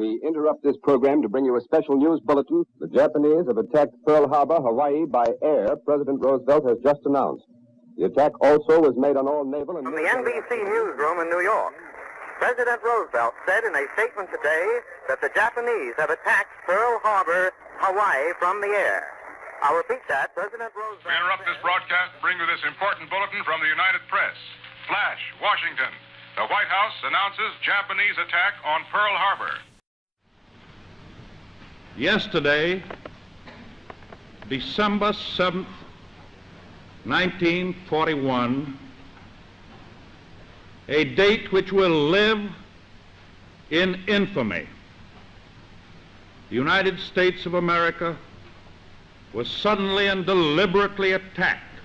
We interrupt this program to bring you a special news bulletin. The Japanese have attacked Pearl Harbor, Hawaii, by air, President Roosevelt has just announced. The attack also was made on all naval and... From the NBC newsroom in New York, President Roosevelt said in a statement today that the Japanese have attacked Pearl Harbor, Hawaii, from the air. I'll repeat that. President Roosevelt... We interrupt this broadcast to bring you this important bulletin from the United Press. Flash, Washington. The White House announces Japanese attack on Pearl Harbor. Yesterday, December 7th, 1941, a date which will live in infamy, the United States of America was suddenly and deliberately attacked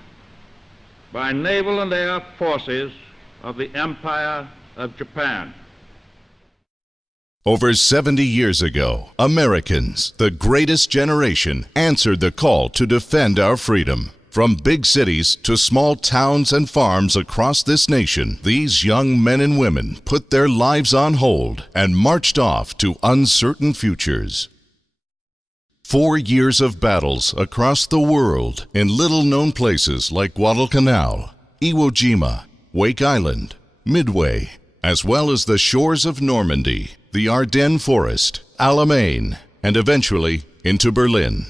by naval and air forces of the Empire of Japan. Over 70 years ago, Americans, the greatest generation, answered the call to defend our freedom. From big cities to small towns and farms across this nation, these young men and women put their lives on hold and marched off to uncertain futures. 4 years of battles across the world in little-known places like Guadalcanal, Iwo Jima, Wake Island, Midway, as well as the shores of Normandy, the Ardennes Forest, Alamein, and eventually into Berlin.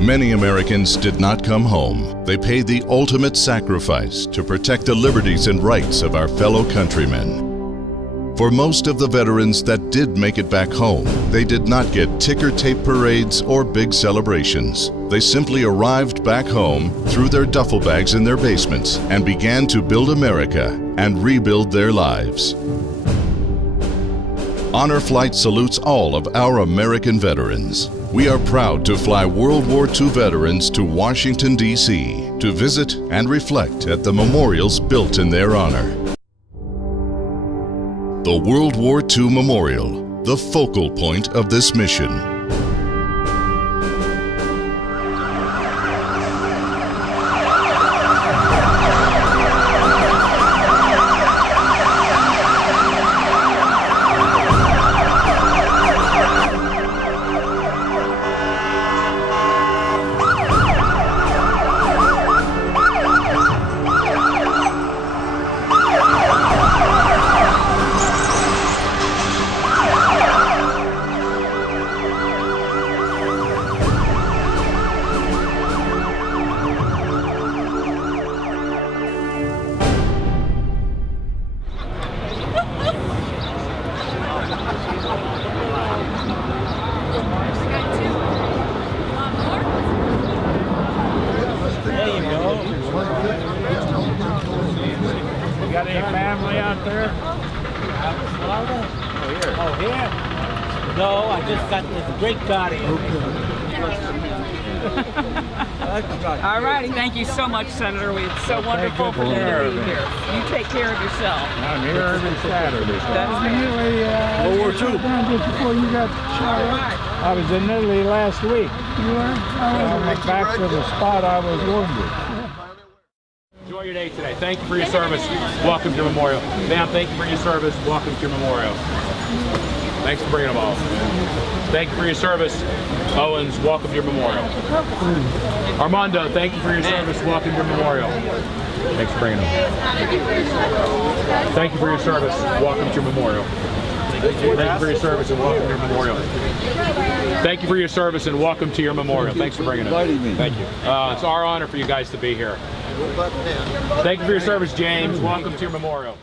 Many Americans did not come home. They paid the ultimate sacrifice to protect the liberties and rights of our fellow countrymen. For most of the veterans that did make it back home, they did not get ticker tape parades or big celebrations. They simply arrived back home, threw their duffel bags in their basements, and began to build America and rebuild their lives. Honor Flight salutes all of our American veterans. We are proud to fly World War II veterans to Washington, D.C. to visit and reflect at the memorials built in their honor. The World War II Memorial, the focal point of this mission. Got any family out there? Oh, here? No, I just got this great guardian. All righty, thank you so much, Senator. It's so wonderful for you to be here. You take care of yourself. I'm here every Saturday. That's World War II. Just before you got shot up. I was in Italy last week. You were? I went back to the spot I was wounded. Enjoy your day today. Thank you for your service. Welcome to your memorial. Ma'am, thank you for your service. Welcome to your memorial. Thanks for bringing them all. Thank you for your service. Owens, welcome to your memorial. Armando, thank you for your service. Welcome to your memorial. Thanks for bringing them. Thank you for your service. Welcome to your memorial. Thank you for your service and welcome to your memorial. Thank you for your service and welcome to your memorial. Thanks for bringing them. Thank you. It's our honor for you guys to be here. Thank you for your service, James. Welcome to your memorial.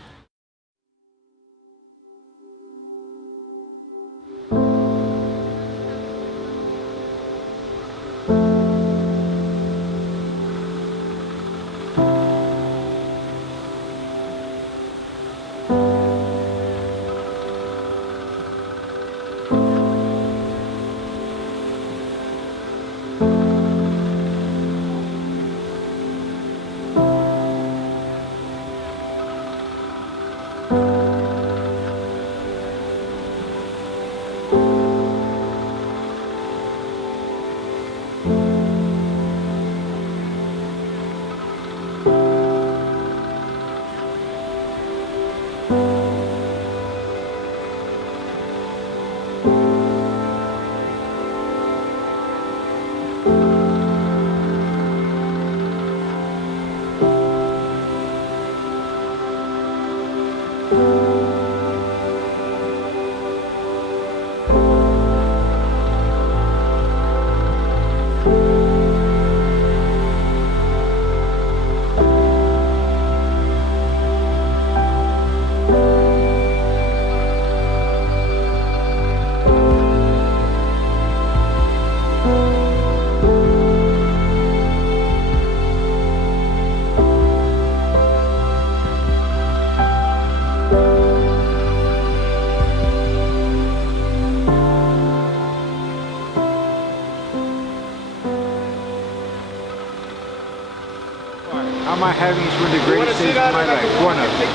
How am I having one of the greatest days of my life? One of them.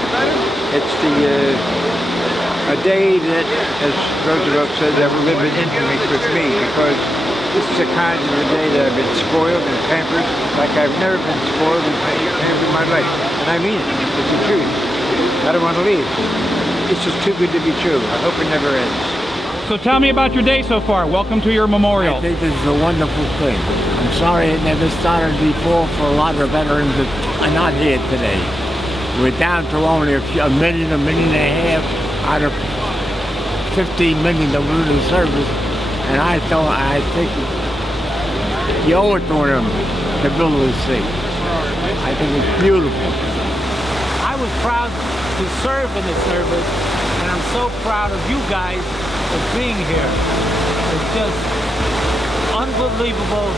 It's a day that, as Roosevelt said, that will live in infamy with me, because this is the kind of a day that I've been spoiled and pampered like I've never been spoiled and pampered in my life. And I mean it. It's the truth. I don't want to leave. It's just too good to be true. I hope it never ends. So tell me about your day so far. Welcome to your memorial. I think this is a wonderful thing. I'm sorry it never started before for a lot of veterans that are not here today. We're down to only a million and a half out of 15 million that were in the service. And I think you owe it to them to build this thing. I think it's beautiful. I was proud to serve in the service, and I'm so proud of you guys for being here. It's just unbelievable,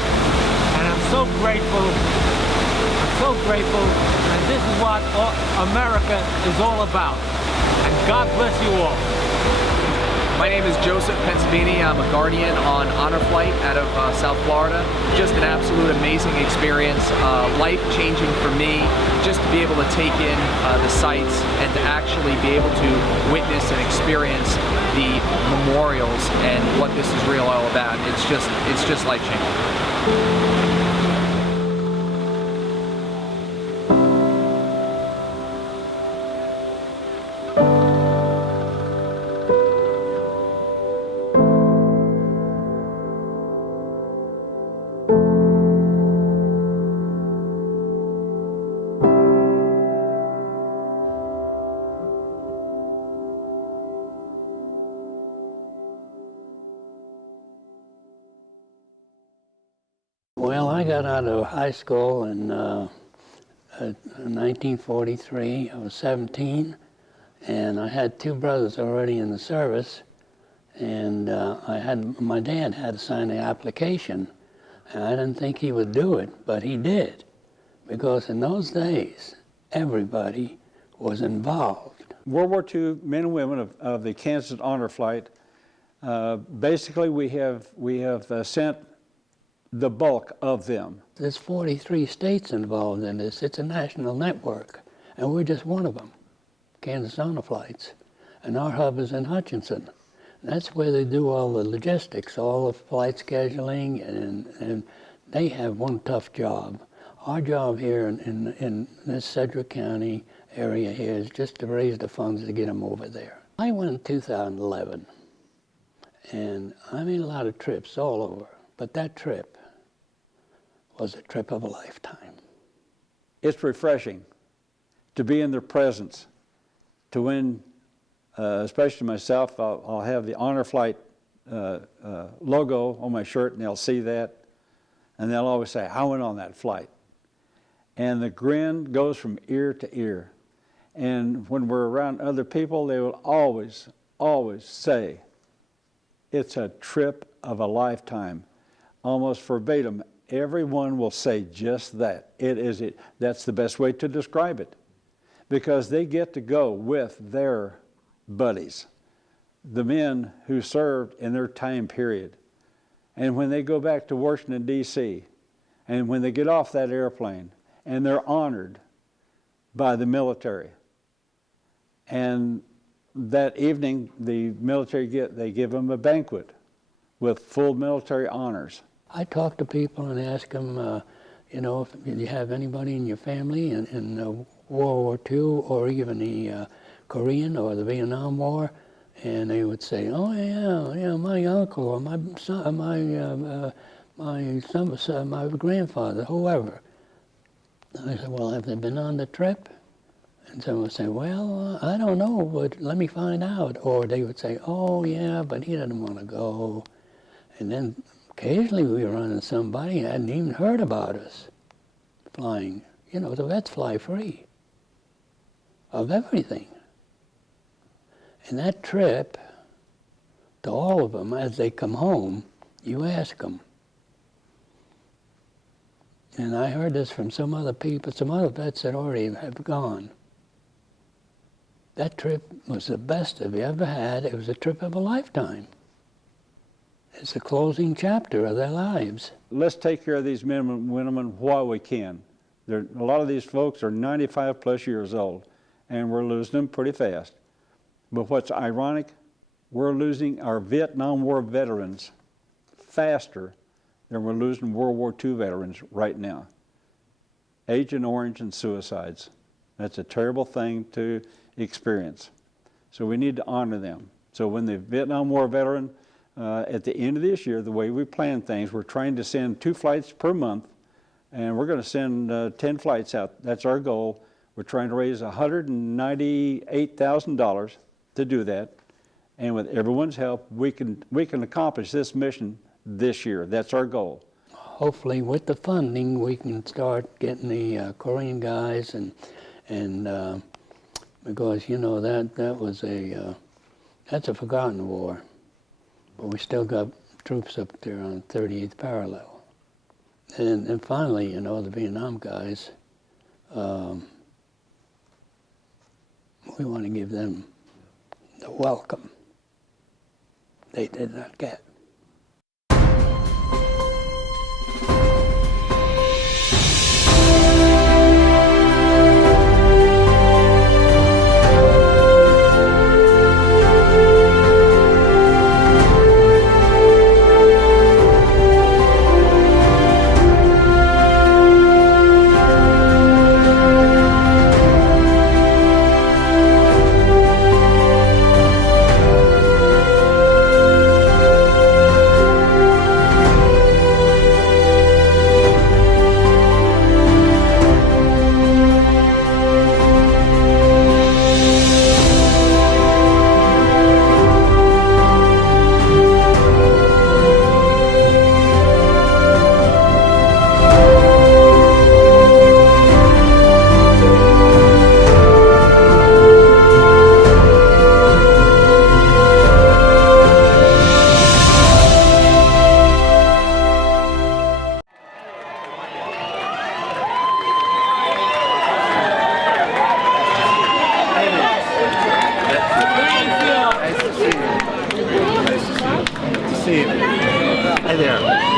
and I'm so grateful. I'm so grateful, and this is what America is all about. And God bless you all. My name is Joseph Pensavini. I'm a guardian on Honor Flight out of South Florida. Just an absolute amazing experience, life-changing for me, just to be able to take in the sights and to actually be able to witness and experience the memorials and what this is really all about. It's just life-changing. Well, I got out of high school in 1943. I was 17, and I had two brothers already in the service, and my dad had to sign the application, and I didn't think he would do it, but he did, because in those days, everybody was involved. World War II men and women of the Kansas Honor Flight, basically we have sent the bulk of them. There's 43 states involved in this. It's a national network, and we're just one of them, Kansas Honor Flights. And our hub is in Hutchinson. That's where they do all the logistics, all the flight scheduling, and they have one tough job. Our job here in this Sedgwick County area here is just to raise the funds to get them over there. I went in 2011, and I made a lot of trips all over, but that trip was a trip of a lifetime. It's refreshing to be in their presence, to win, especially myself, I'll have the Honor Flight logo on my shirt, and they'll see that, and they'll always say, I went on that flight. And the grin goes from ear to ear. And when we're around other people, they will always, always say, it's a trip of a lifetime. Almost verbatim, everyone will say just that. That's the best way to describe it. Because they get to go with their buddies, the men who served in their time period. And when they go back to Washington, D.C., and when they get off that airplane, and they're honored by the military. And that evening, the military they give them a banquet with full military honors. I talk to people and ask them, you know, if you have anybody in your family in World War II or even the Korean or the Vietnam War, and they would say, oh yeah, my uncle or my son, my grandfather, whoever. I said, well, have they been on the trip? And someone would say, well, I don't know, but let me find out. Or they would say, oh yeah, but he didn't want to go. And then occasionally we run into somebody who hadn't even heard about us flying. You know, the vets fly free of everything. And that trip, to all of them, as they come home, you ask them. And I heard this from some other people, some other vets that already have gone. That trip was the best they've ever had. It was a trip of a lifetime. It's the closing chapter of their lives. Let's take care of these men and women while we can. A lot of these folks are 95 plus years old, and we're losing them pretty fast. But what's ironic, we're losing our Vietnam War veterans faster than we're losing World War II veterans right now. Agent Orange and suicides. That's a terrible thing to experience. So we need to honor them. So when the Vietnam War veteran, at the end of this year, the way we plan things, we're trying to send 2 flights per month, and we're going to send 10 flights out. That's our goal. We're trying to raise $198,000 to do that. And with everyone's help, we can accomplish this mission this year. That's our goal. Hopefully with the funding, we can start getting the Korean guys and because, you know, that was that's a forgotten war. But we still got troops up there on 38th parallel. And finally, you know, the Vietnam guys, we want to give them the welcome they did not get. See you. Hi there.